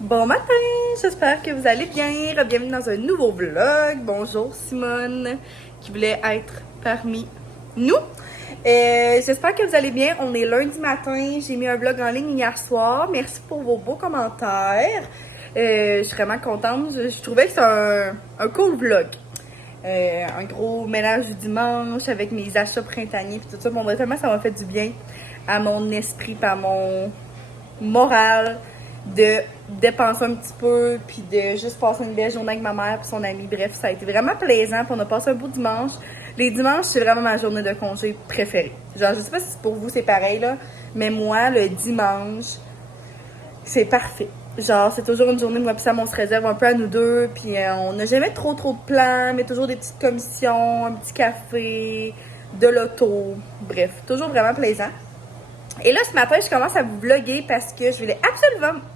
Bon matin, j'espère que vous allez bien. Bienvenue dans un nouveau vlog. Bonjour Simone, qui voulait être parmi nous. J'espère que vous allez bien. On est lundi matin. J'ai mis un vlog en ligne hier soir. Merci pour vos beaux commentaires. Je suis vraiment contente. Je trouvais que c'est un cool vlog. Un gros mélange du dimanche avec mes achats printaniers et tout ça. Bon, vraiment, ça m'a fait du bien à mon esprit, à mon moral de dépenser un petit peu puis de juste passer une belle journée avec ma mère et son amie. Bref, ça a été vraiment plaisant puis on a passé un beau dimanche. Les dimanches, c'est vraiment ma journée de congé préférée. Genre, je sais pas si pour vous c'est pareil là, mais moi, le dimanche, c'est parfait. Genre, c'est toujours une journée où moi et Sam, on se réserve un peu à nous deux, puis on n'a jamais trop de plans, mais toujours des petites commissions, un petit café, de l'auto, bref, toujours vraiment plaisant. Et là, ce matin, je commence à vous vlogger parce que je voulais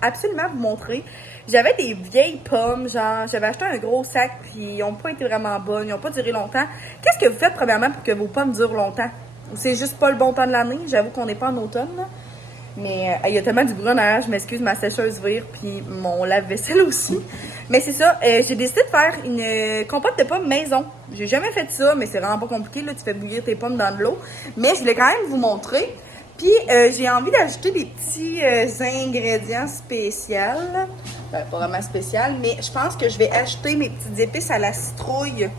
absolument vous montrer. J'avais des vieilles pommes, genre, j'avais acheté un gros sac, puis ils n'ont pas été vraiment bonnes, ils n'ont pas duré longtemps. Qu'est-ce que vous faites, premièrement, pour que vos pommes durent longtemps? C'est juste pas le bon temps de l'année, j'avoue qu'on n'est pas en automne, là. Mais il y a tellement du bruit en arrière, je m'excuse, ma sécheuse vire, puis mon lave-vaisselle aussi. Mais c'est ça, j'ai décidé de faire une compote de pommes maison. J'ai jamais fait ça, mais c'est vraiment pas compliqué, là, tu fais bouillir tes pommes dans de l'eau. Mais je voulais quand même vous montrer. Puis j'ai envie d'ajouter des petits ingrédients spéciaux. Ben, pas vraiment spécial, mais je pense que je vais acheter mes petites épices à la citrouille.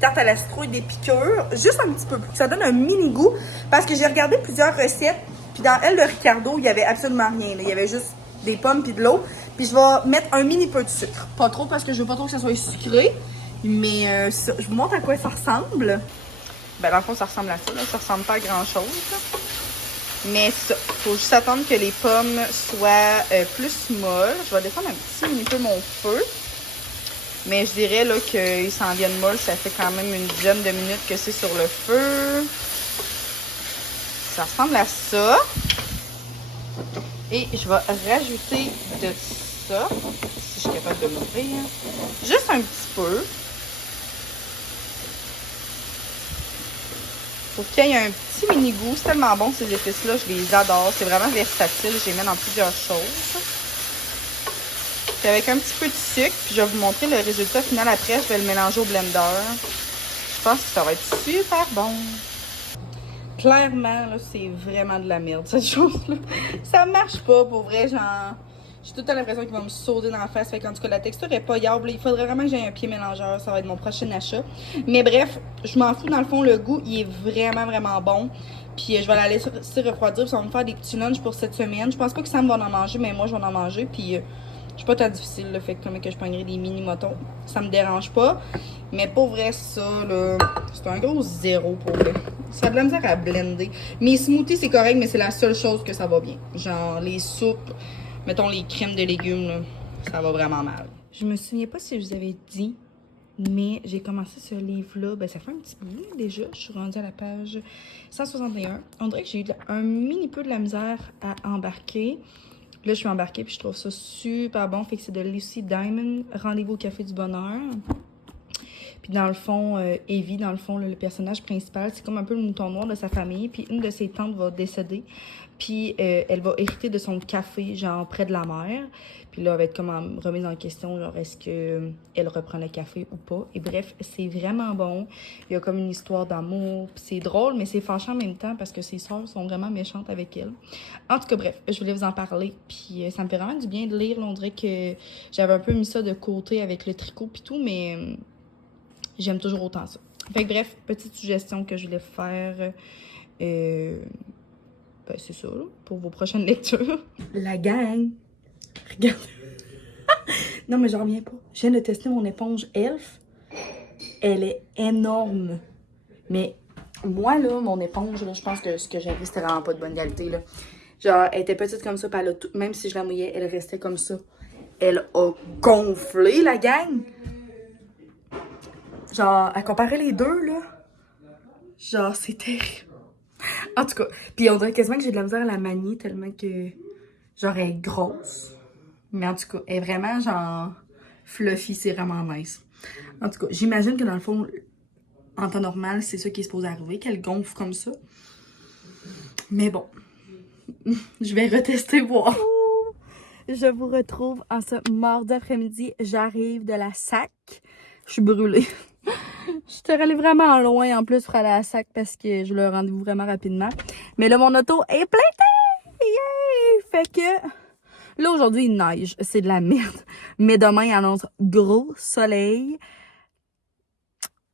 Tarte à la citrouille des piqûres. Juste un petit peu pour que ça donne un mini goût. Parce que j'ai regardé plusieurs recettes. Puis dans elle de Ricardo, il n'y avait absolument rien. Là. Il y avait juste des pommes puis de l'eau. Puis je vais mettre un mini peu de sucre. Pas trop parce que je veux pas trop que ça soit sucré. Mais je vous montre à quoi ça ressemble. Ben dans le fond, ça ressemble à ça. Là. Ça ressemble pas à grand chose. Là. Mais ça, faut juste attendre que les pommes soient plus molles. Je vais descendre un petit mini peu mon feu. Mais je dirais là qu'ils s'en viennent molles. Ça fait quand même une dizaine de minutes que c'est sur le feu. Ça ressemble à ça. Et je vais rajouter de ça. Si je suis capable de l'ouvrir. Juste un petit peu. Pour qu'il y ait un petit mini goût. C'est tellement bon ces épices-là. Je les adore. C'est vraiment versatile. Je les mets dans plusieurs choses. Puis avec un petit peu de sucre. Puis je vais vous montrer le résultat final après. Je vais le mélanger au blender. Je pense que ça va être super bon. Clairement, là, c'est vraiment de la merde, cette chose-là. Ça marche pas, pour vrai, genre... J'ai tout le temps l'impression qu'il va me sauter dans la face. Fait qu'en tout cas, la texture est pas yable. Il faudrait vraiment que j'aie un pied mélangeur. Ça va être mon prochain achat. Mais bref, je m'en fous. Dans le fond, le goût, il est vraiment bon. Puis je vais la laisser refroidir. Puis ça va me faire des petits lunchs pour cette semaine. Je pense pas que Sam va en manger, mais moi, je vais en manger. Puis je suis pas tant difficile, le fait que je prendrais des mini-motons. Ça me dérange pas. Mais pour vrai, ça, là, c'est un gros zéro pour vrai. Ça a de la misère à blender. Mes smoothies, c'est correct, mais c'est la seule chose que ça va bien. Genre, les soupes, mettons les crèmes de légumes, là, ça va vraiment mal. Je me souviens pas si je vous avais dit, mais j'ai commencé ce livre-là. Ben, ça fait un petit bout déjà. Je suis rendue à la page 161. On dirait que j'ai eu un mini peu de la misère à embarquer. Là, je suis embarquée puis je trouve ça super bon. Fait que c'est de Lucy Diamond, Rendez-vous au Café du Bonheur. Puis dans le fond, Evie, dans le fond, là, le personnage principal, c'est comme un peu le mouton noir de sa famille. Puis une de ses tantes va décéder. Puis elle va hériter de son café, genre près de la mer. Puis là, elle va être comme remise en question, genre est-ce qu'elle reprend le café ou pas. Et bref, c'est vraiment bon. Il y a comme une histoire d'amour. Puis c'est drôle, mais c'est fâchant en même temps parce que ses sœurs sont vraiment méchantes avec elle. En tout cas, bref, je voulais vous en parler. Puis ça me fait vraiment du bien de lire. Là, on dirait que j'avais un peu mis ça de côté avec le tricot puis tout, mais... j'aime toujours autant ça. Fait que bref, petite suggestion que je voulais faire. Ben c'est ça, là, pour vos prochaines lectures. La gang! Regarde! Non, mais j'en reviens pas. Je viens de tester mon éponge Elf. Elle est énorme. Mais moi, là, mon éponge, là, je pense que ce que j'avais, c'était vraiment pas de bonne qualité, là. Genre, elle était petite comme ça, puis même si je la mouillais, elle restait comme ça. Elle a gonflé, la gang! Genre, à comparer les deux, là, genre, c'est terrible. En tout cas, puis on dirait quasiment que j'ai de la misère à la manier tellement que, genre, elle est grosse. Mais en tout cas, elle est vraiment, genre, fluffy, c'est vraiment nice. En tout cas, j'imagine que dans le fond, en temps normal, c'est ça qui est supposé arriver, qu'elle gonfle comme ça. Mais bon, je vais retester voir. Je vous retrouve en ce mardi après-midi. J'arrive de la SAC. Je suis brûlée. Je suis allée vraiment loin en plus pour aller à la SAC parce que je le rendez-vous vraiment rapidement. Mais là, mon auto est plein. Yeah! Fait que là, aujourd'hui, il neige. C'est de la merde. Mais demain, il annonce gros soleil.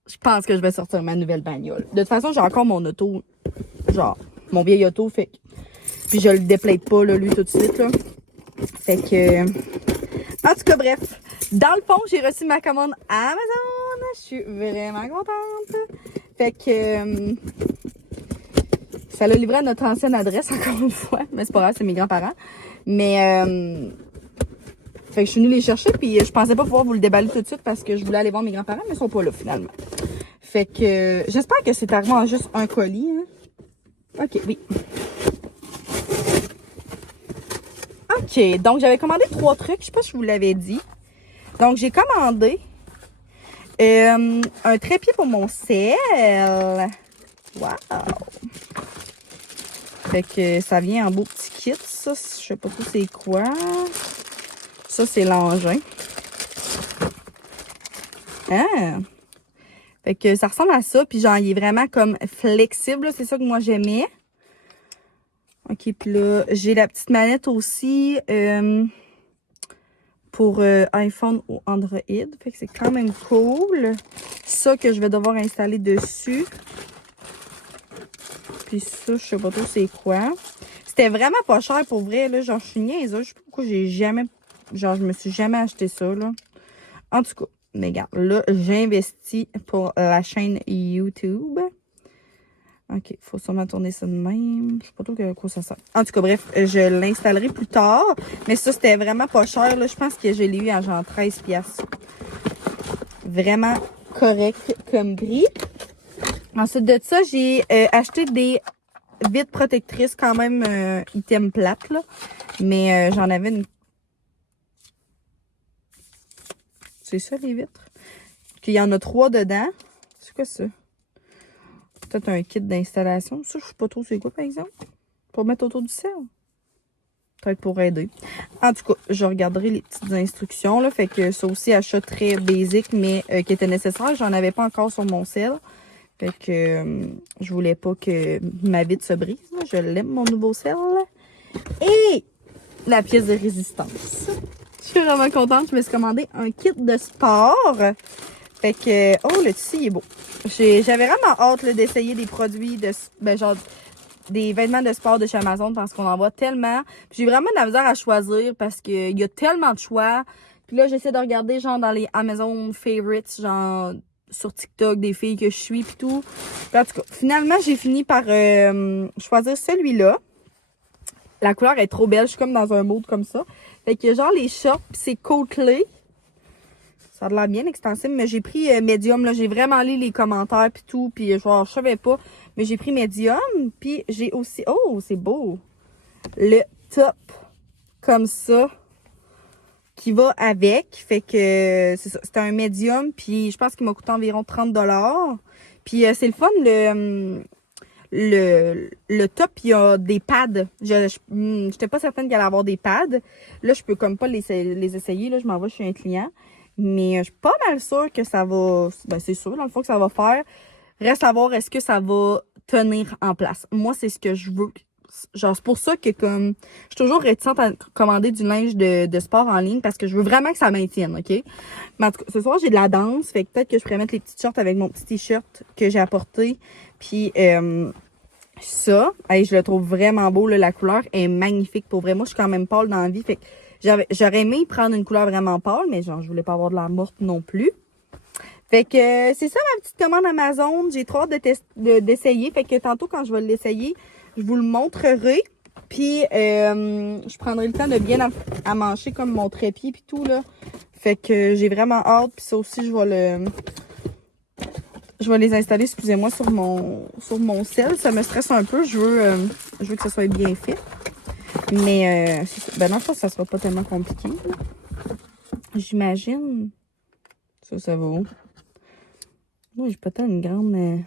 Je pense que je vais sortir ma nouvelle bagnole. De toute façon, j'ai encore mon auto. Genre, mon vieil auto. Fait que... Puis je le déplaide pas, là, lui, tout de suite, là. Fait que... En tout cas, bref. Dans le fond, j'ai reçu ma commande à Amazon. Je suis vraiment contente. Fait que... ça l'a livré à notre ancienne adresse, encore une fois. Mais c'est pas grave, c'est mes grands-parents. Mais... fait que je suis venue les chercher, puis je pensais pas pouvoir vous le déballer tout de suite parce que je voulais aller voir mes grands-parents, mais ils sont pas là, finalement. Fait que... j'espère que c'est arrivé en juste un colis, hein. OK, oui. OK, donc j'avais commandé 3 trucs. Je sais pas si je vous l'avais dit. Donc, j'ai commandé un trépied pour mon sel. Wow! Fait que ça vient en beau petit kit. Ça, je sais pas trop c'est quoi. Ça, c'est l'engin. Ah! Fait que ça ressemble à ça. Puis genre, il est vraiment comme flexible. C'est ça que moi, j'aimais. OK, puis là, j'ai la petite manette aussi pour iPhone ou Android. Fait que c'est quand même cool. Ça que je vais devoir installer dessus. Puis ça, je sais pas trop c'est quoi. C'était vraiment pas cher pour vrai, là. Genre, je suis niaiseuse. Je sais pas pourquoi j'ai jamais... genre, je me suis jamais acheté ça, là. En tout cas, mais regarde, là, j'investis pour la chaîne YouTube. OK, faut sûrement tourner ça de même. Je sais pas trop à quoi ça sert. En tout cas, bref, je l'installerai plus tard. Mais ça, c'était vraiment pas cher, là. Je pense que je l'ai eu à genre 13$. Vraiment correct comme prix. Ensuite de ça, j'ai acheté des vitres protectrices, quand même item plate, là. Mais j'en avais une... c'est ça, les vitres? Qu'il y en a 3 dedans. C'est quoi ça? Peut-être un kit d'installation. Ça, je sais pas trop c'est quoi, par exemple. Pour mettre autour du sel. Peut-être pour aider. En tout cas, je regarderai les petites instructions, là. Fait que ça aussi, achat très basique, mais qui était nécessaire. J'en avais pas encore sur mon sel. Fait que je voulais pas que ma vitre se brise. Là. Je l'aime, mon nouveau sel. Et la pièce de résistance. Je suis vraiment contente. Je me suis commandé un kit de sport. Fait que, oh, le tissu, il est beau. J'avais vraiment hâte d'essayer des produits de, ben, genre, des vêtements de sport de chez Amazon parce qu'on en voit tellement. J'ai vraiment de la misère à choisir parce qu'il y a tellement de choix. Puis là, j'essaie de regarder, genre, dans les Amazon Favorites, genre, sur TikTok, des filles que je suis, puis tout. Puis, en tout cas, finalement, j'ai fini par choisir celui-là. La couleur est trop belle. Je suis comme dans un mode comme ça. Fait que, genre, les shorts, puis c'est côtelé. Ça a l'air bien extensible, mais j'ai pris médium, là. J'ai vraiment lu les commentaires puis tout, puis genre, je savais pas. Mais j'ai pris médium, puis j'ai aussi... oh, c'est beau! Le top, comme ça, qui va avec. Fait que c'est ça, c'était un médium, puis je pense qu'il m'a coûté environ 30$. Puis c'est le fun, le top, il y a des pads. J'étais pas certaine qu'il allait avoir des pads. Là, je peux comme pas les essayer, là, je m'en vais chez un client. Mais je suis pas mal sûre que ça va... ben, c'est sûr, dans le fond, que ça va faire. Reste à voir, est-ce que ça va tenir en place. Moi, c'est ce que je veux. Genre, c'est pour ça que, comme... je suis toujours réticente à commander du linge de sport en ligne parce que je veux vraiment que ça maintienne, OK? Mais en tout cas, ce soir, j'ai de la danse. Fait que peut-être que je pourrais mettre les petites shorts avec mon petit t-shirt que j'ai apporté. Puis, ça, hey, je le trouve vraiment beau, là. La couleur est magnifique. Pour vrai, moi, je suis quand même pâle dans la vie. Fait que j'aurais aimé prendre une couleur vraiment pâle, mais genre, je voulais pas avoir de la morte non plus. Fait que c'est ça ma petite commande Amazon. J'ai trop hâte d'essayer. Fait que tantôt, quand je vais l'essayer, je vous le montrerai. Puis, je prendrai le temps de bien amancher comme mon trépied puis tout, là. Fait que j'ai vraiment hâte. Puis ça aussi, je vais les installer, excusez-moi, sur mon sel. Ça me stresse un peu. Je veux que ça soit bien fait. Mais, ben non, ça sera pas tellement compliqué. J'imagine. Ça va où? Oui, j'ai peut-être une grande...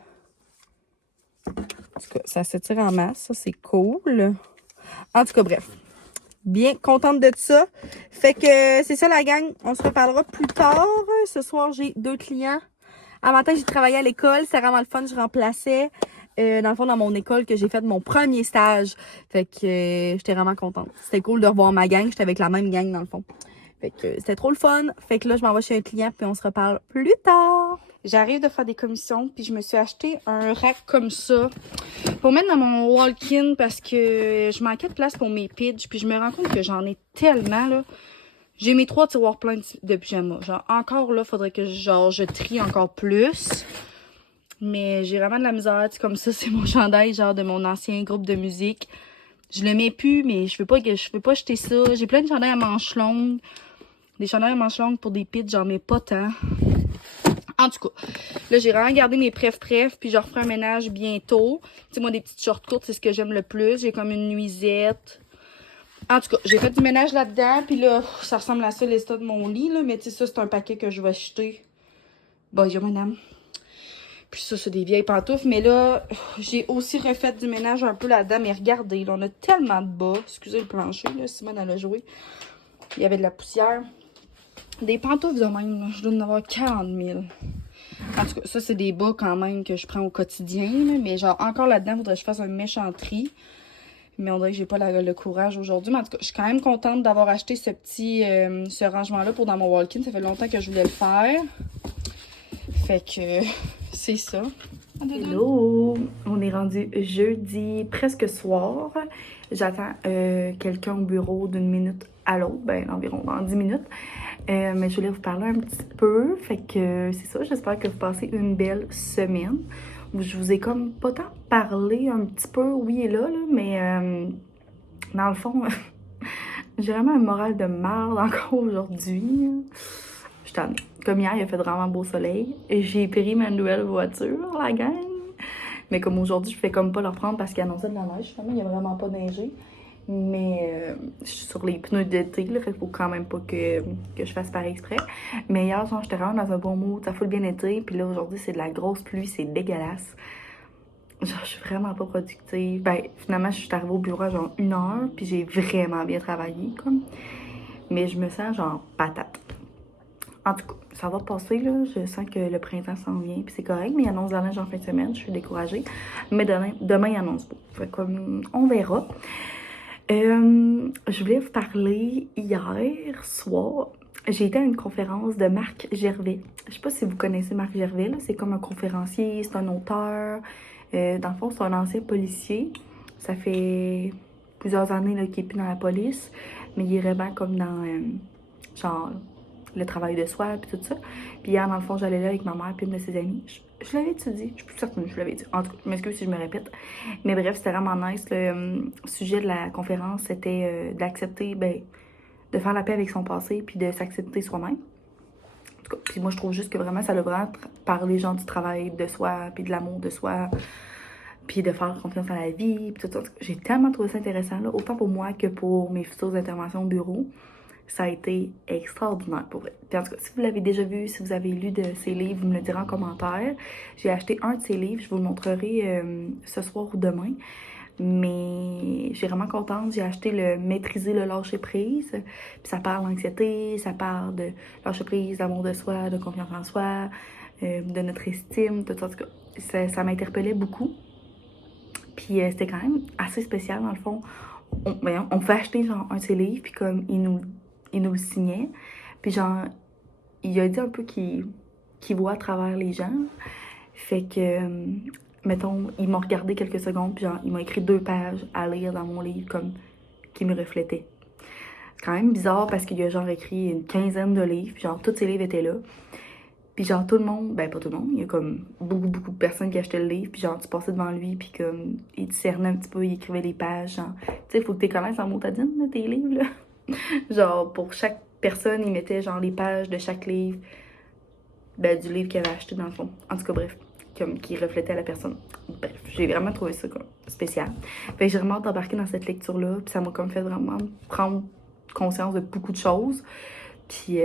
En tout cas, ça s'étire en masse. Ça, c'est cool. En tout cas, bref. bien contente de ça. Fait que c'est ça la gang, on se reparlera plus tard. Ce soir, j'ai 2 clients. Un matin, j'ai travaillé à l'école, c'est vraiment le fun, je remplaçais dans le fond dans mon école que j'ai fait mon premier stage. Fait que j'étais vraiment contente. C'était cool de revoir ma gang, j'étais avec la même gang dans le fond. Fait que c'était trop le fun. Fait que là, je m'en vais chez un client puis on se reparle plus tard. J'arrive de faire des commissions puis je me suis acheté un rack comme ça pour mettre dans mon walk-in parce que je manquais de place pour mes pitchs puis je me rends compte que j'en ai tellement là. J'ai mes 3 tiroirs pleins de pyjamas. Genre encore là, faudrait que je trie encore plus. Mais j'ai vraiment de la misère, tu sais, comme ça, c'est mon chandail genre de mon ancien groupe de musique. Je le mets plus, mais je veux pas jeter ça. J'ai plein de chandails à manches longues. Des chandails à manches longues pour des pits, j'en mets pas tant. En tout cas, là, j'ai vraiment gardé mes prefs, puis je referai un ménage bientôt. Tu sais, moi, des petites shorts courtes, c'est ce que j'aime le plus. J'ai comme une nuisette. En tout cas, j'ai fait du ménage là-dedans, puis là, ça ressemble à ça, l'état de mon lit, là. Mais tu sais, ça, c'est un paquet que je vais acheter. Bonjour, madame. Puis ça, c'est des vieilles pantoufles. Mais là, j'ai aussi refait du ménage un peu là-dedans. Mais regardez, là, on a tellement de bas. Excusez le plancher, là, Simone, elle a joué. Il y avait de la poussière. Des pantoufles de même, là, je dois en avoir 40 000. En tout cas, ça, c'est des bas quand même que je prends au quotidien. Là, mais genre, encore là-dedans, il faudrait que je fasse un méchant tri. Mais on dirait que j'ai pas le courage aujourd'hui. Mais en tout cas, je suis quand même contente d'avoir acheté ce petit ce rangement-là pour dans mon walk-in. Ça fait longtemps que je voulais le faire. Fait que c'est ça. Hello! On est rendu jeudi, presque soir. J'attends quelqu'un au bureau d'une minute à l'autre. Ben, environ dans 10 minutes. Mais je voulais vous parler un petit peu. Fait que c'est ça. J'espère que vous passez une belle semaine. Je vous ai comme pas tant parlé un petit peu, oui et là, mais dans le fond, j'ai vraiment un moral de merde encore aujourd'hui. Je suis tannée. Comme hier, il a fait vraiment beau soleil. Et j'ai pris ma nouvelle voiture, la gang. Mais comme aujourd'hui, je fais comme pas leur prendre parce qu'il annonçait de la neige. Finalement, il n'y a vraiment pas neigé. Mais je suis sur les pneus d'été, là, fait qu'il faut quand même pas que je fasse par exprès. Mais hier, genre, j'étais vraiment dans un bon mood, ça fout bien été. Puis là, aujourd'hui, c'est de la grosse pluie, c'est dégueulasse. Genre, je suis vraiment pas productive. Ben, finalement, je suis arrivée au bureau à genre 1 heure, puis j'ai vraiment bien travaillé, comme. Mais je me sens genre patate. En tout cas, ça va passer, là. Je sens que le printemps s'en vient, puis c'est correct. Mais il annonce de la neige en fin de semaine, je suis découragée. Mais demain il annonce beau. Fait comme, on verra. Je voulais vous parler hier soir. J'ai été à une conférence de Marc Gervais. Je sais pas si vous connaissez Marc Gervais, là. C'est comme un conférencier, c'est un auteur. Dans le fond, c'est un ancien policier. Ça fait plusieurs années qu'il est plus dans la police. Mais il est vraiment comme dans, genre, le travail de soi, puis tout ça. Puis hier, dans le fond, j'allais là avec ma mère puis une de ses amies. Je l'avais dit, je suis plus certaine que je l'avais dit. En tout cas, je m'excuse si je me répète. Mais bref, c'était vraiment nice. Le sujet de la conférence, c'était d'accepter, ben, de faire la paix avec son passé puis de s'accepter soi-même. En tout cas, puis moi, je trouve juste que vraiment, ça devrait être par les gens du travail de soi puis de l'amour de soi puis de faire confiance à la vie puis tout ça. J'ai tellement trouvé ça intéressant, là, autant pour moi que pour mes futures interventions au bureau. Ça a été extraordinaire pour vrai. Puis en tout cas, si vous l'avez déjà vu, si vous avez lu de ses livres, vous me le direz en commentaire. J'ai acheté un de ses livres, je vous le montrerai ce soir ou demain. Mais j'ai vraiment contente, j'ai acheté le Maîtriser le lâcher-prise. Puis ça parle d'anxiété, ça parle de lâcher-prise, d'amour de soi, de confiance en soi, de notre estime, tout ça. En tout cas, ça m'interpellait beaucoup. Puis c'était quand même assez spécial dans le fond. On fait acheter genre un de ses livres, puis comme il nous le signait. Puis genre, il a dit un peu qu'il voit à travers les gens. Fait que, mettons, il m'a regardé quelques secondes, puis genre, il m'a écrit 2 pages à lire dans mon livre, comme, qui me reflétait. C'est quand même bizarre parce qu'il a genre écrit une quinzaine de livres, puis genre, tous ses livres étaient là. Puis genre, tout le monde, ben pas tout le monde, il y a comme beaucoup de personnes qui achetaient le livre, puis genre, tu passais devant lui, puis comme, il discernait un petit peu, il écrivait les pages, genre, tu sais, il faut que tu connaisses en motadine, là, tes livres, là. Genre, pour chaque personne, il mettait genre les pages de chaque livre, ben, du livre qu'il avait acheté dans le fond. En tout cas, bref, comme qui reflétait la personne. Bref, j'ai vraiment trouvé ça comme spécial. Fait que j'ai vraiment embarqué dans cette lecture-là, puis ça m'a comme fait vraiment prendre conscience de beaucoup de choses. Puis,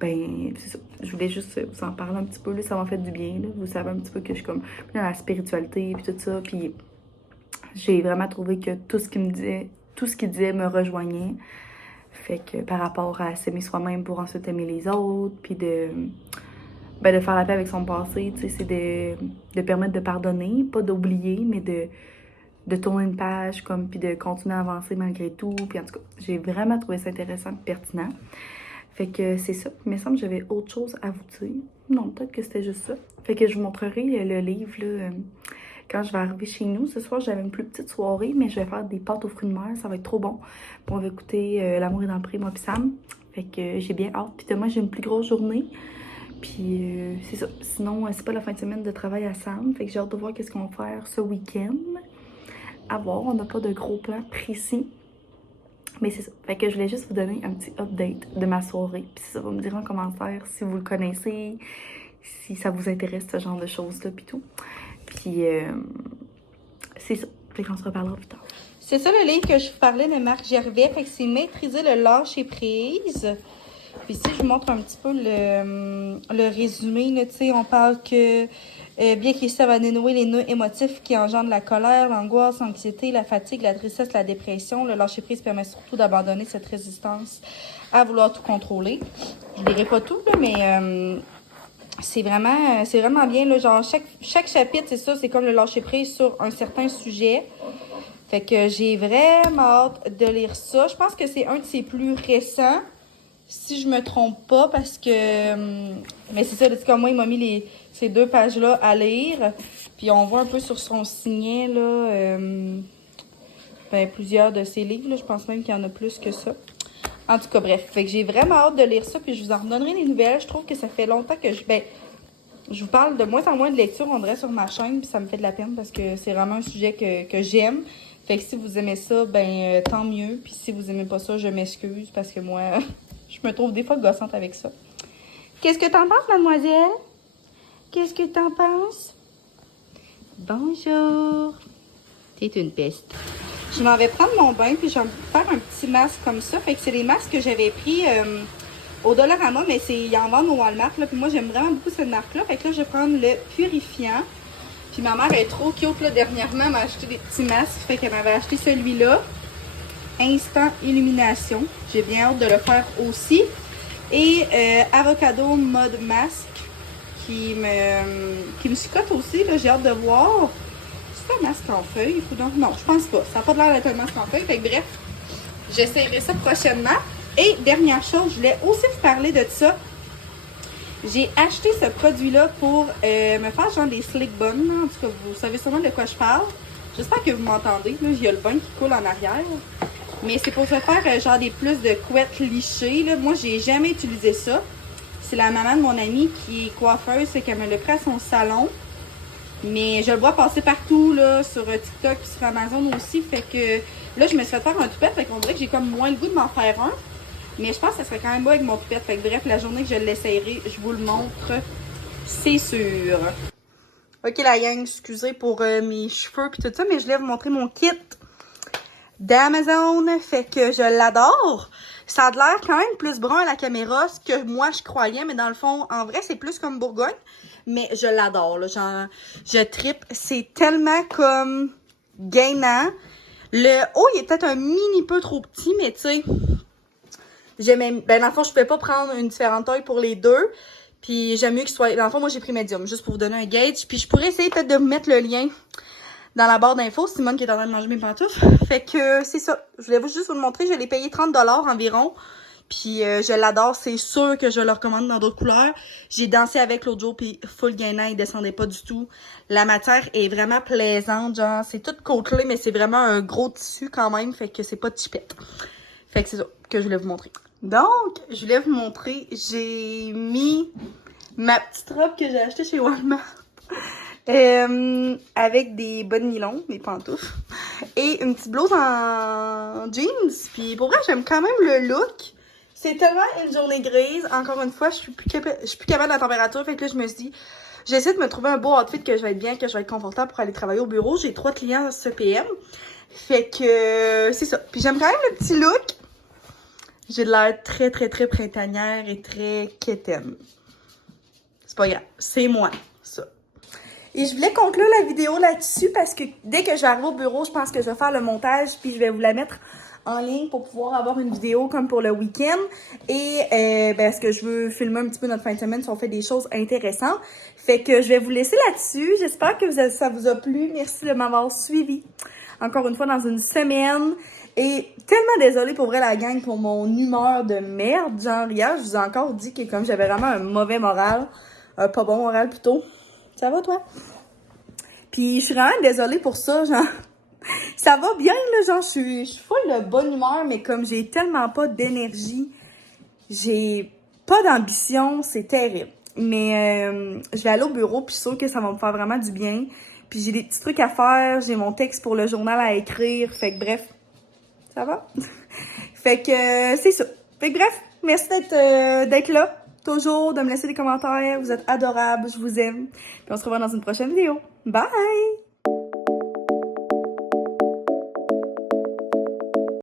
ben, c'est ça. Je voulais juste vous en parler un petit peu, là, ça m'a fait du bien, là. Vous savez un petit peu que je suis comme dans la spiritualité, puis tout ça, puis j'ai vraiment trouvé que tout ce qu'il disait me rejoignait. Fait que par rapport à s'aimer soi-même pour ensuite aimer les autres, puis de faire la paix avec son passé, tu sais, c'est de permettre de pardonner, pas d'oublier, mais de tourner une page, comme, puis de continuer à avancer malgré tout. Puis en tout cas, j'ai vraiment trouvé ça intéressant et pertinent. Fait que c'est ça. Il me semble que j'avais autre chose à vous dire. Non, peut-être que c'était juste ça. Fait que je vous montrerai le livre, là, quand je vais arriver chez nous. Ce soir, j'avais une plus petite soirée, mais je vais faire des pâtes aux fruits de mer. Ça va être trop bon. Puis on va écouter L'amour est dans le pré, moi puis Sam. Fait que j'ai bien hâte. Puis demain, j'ai une plus grosse journée. Puis c'est ça. Sinon, c'est pas la fin de semaine de travail à Sam. Fait que j'ai hâte de voir qu'est-ce qu'on va faire ce week-end. À voir. On n'a pas de gros plans précis. Mais c'est ça. Fait que je voulais juste vous donner un petit update de ma soirée. Puis ça va me dire en commentaire si vous le connaissez, si ça vous intéresse, ce genre de choses-là, puis tout. Puis c'est ça. Fait qu'on se reparlera plus tard. C'est ça le livre que je vous parlais de Marc Gervais. Fait que c'est Maîtriser le lâcher-prise. Puis ici, je vous montre un petit peu le résumé. Tu sais, on parle que bien qu'ils savent à dénouer les nœuds émotifs qui engendrent la colère, l'angoisse, l'anxiété, la fatigue, la tristesse, la dépression, le lâcher-prise permet surtout d'abandonner cette résistance à vouloir tout contrôler. Je ne dirai pas tout, là, mais c'est vraiment bien. Là, genre, chaque chapitre, c'est ça, c'est comme le lâcher-prise sur un certain sujet. Fait que j'ai vraiment hâte de lire ça. Je pense que c'est un de ses plus récents. Si je me trompe pas, parce que... mais c'est ça, comme moi, il m'a mis ces 2 pages-là à lire. Puis on voit un peu sur son signet, là, plusieurs de ses livres. Là, je pense même qu'il y en a plus que ça. En tout cas, bref. Fait que j'ai vraiment hâte de lire ça, puis je vous en redonnerai des nouvelles. Je trouve que ça fait longtemps que je vous parle de moins en moins de lecture, on dirait, sur ma chaîne, puis ça me fait de la peine parce que c'est vraiment un sujet que j'aime. Fait que si vous aimez ça, tant mieux. Puis si vous aimez pas ça, je m'excuse parce que moi... je me trouve des fois gossante avec ça. Qu'est-ce que t'en penses, mademoiselle? Qu'est-ce que t'en penses? Bonjour. T'es une peste. Je m'en vais prendre mon bain, puis je vais me faire un petit masque comme ça. Fait que c'est les masques que j'avais pris au Dollarama, mais ils en vendent au Walmart. Là, puis moi, j'aime vraiment beaucoup cette marque-là. Fait que là, je vais prendre le purifiant. Puis ma mère est trop cute, là. Dernièrement, elle m'a acheté des petits masques. Fait qu'elle m'avait acheté celui-là. Instant Illumination. J'ai bien hâte de le faire aussi. Et Avocado Mode Mask qui me chicote aussi. J'ai hâte de voir. C'est un masque en feuille? Non, je pense pas. Ça n'a pas l'air d'être un masque en feuille. Fait que bref, j'essaierai ça prochainement. Et dernière chose, je voulais aussi vous parler de ça. J'ai acheté ce produit-là pour me faire genre des slick buns. En tout cas, vous savez sûrement de quoi je parle. J'espère que vous m'entendez. Il y a le bain qui coule en arrière. Mais c'est pour se faire genre des plus de couettes lichées. Là. Moi, j'ai jamais utilisé ça. C'est la maman de mon amie qui est coiffeuse, c'est qu'elle me l'a pris à son salon. Mais je le vois passer partout là, sur TikTok et sur Amazon aussi. Fait que là, je me suis fait faire un toupette. Fait qu'on dirait que j'ai comme moins le goût de m'en faire un. Mais je pense que ça serait quand même beau avec mon toupette. Fait que bref, la journée que je l'essayerai, je vous le montre. C'est sûr. Ok la gang, excusez pour mes cheveux et tout ça. Mais je voulais vous montrer mon kit d'Amazon, fait que je l'adore. Ça a l'air quand même plus brun à la caméra, ce que moi je croyais, mais dans le fond, en vrai, c'est plus comme Bourgogne. Mais je l'adore, là, genre, je trippe. C'est tellement comme gainant. Le haut, il est peut-être un mini peu trop petit, mais tu sais, j'aimais, dans le fond, je pouvais pas prendre une différente taille pour les deux. Puis j'aime mieux qu'il soit, dans le fond, moi j'ai pris médium, juste pour vous donner un gauge. Puis je pourrais essayer peut-être de vous mettre le lien dans la barre d'infos, Simone qui est en train de manger mes pantoufles. Fait que c'est ça. Je voulais juste vous le montrer. Je l'ai payé 30$ environ. Puis je l'adore. C'est sûr que je le recommande dans d'autres couleurs. J'ai dansé avec l'autre jour, puis full gainant, il descendait pas du tout. La matière est vraiment plaisante. Genre, c'est tout côtelé, mais c'est vraiment un gros tissu quand même. Fait que c'est pas de chipette. Fait que c'est ça que je voulais vous montrer. Donc, je voulais vous montrer. J'ai mis ma petite robe que j'ai achetée chez Walmart. Avec des bas de nylon, des pantoufles, et une petite blouse en jeans. Puis pour vrai, j'aime quand même le look. C'est tellement une journée grise. Encore une fois, je suis plus capable de la température. Fait que là, je me suis dit, j'essaie de me trouver un beau outfit que je vais être bien, que je vais être confortable pour aller travailler au bureau. J'ai 3 clients ce PM. Fait que c'est ça. Puis j'aime quand même le petit look. J'ai de l'air très, très, très printanière et très quétaine. C'est pas grave. C'est moi, ça. Et je voulais conclure la vidéo là-dessus parce que dès que je vais arriver au bureau, je pense que je vais faire le montage puis je vais vous la mettre en ligne pour pouvoir avoir une vidéo comme pour le week-end. Et parce que je veux filmer un petit peu notre fin de semaine si on fait des choses intéressantes. Fait que je vais vous laisser là-dessus. J'espère que ça vous a plu. Merci de m'avoir suivi. Encore une fois dans une semaine. Et tellement désolée pour vrai la gang pour mon humeur de merde. Genre hier, je vous ai encore dit que comme j'avais vraiment un mauvais moral. Un pas bon moral plutôt. Ça va toi? Puis je suis vraiment désolée pour ça, genre. Ça va bien, là, genre, je suis full de bonne humeur, mais comme j'ai tellement pas d'énergie, j'ai pas d'ambition, c'est terrible. Mais je vais aller au bureau, puis je suis sûre que ça va me faire vraiment du bien. Puis j'ai des petits trucs à faire, j'ai mon texte pour le journal à écrire, fait que bref, ça va? Fait que c'est ça. Fait que bref, merci d'être là, toujours, de me laisser des commentaires, vous êtes adorables, je vous aime. Puis on se revoit dans une prochaine vidéo. Bye!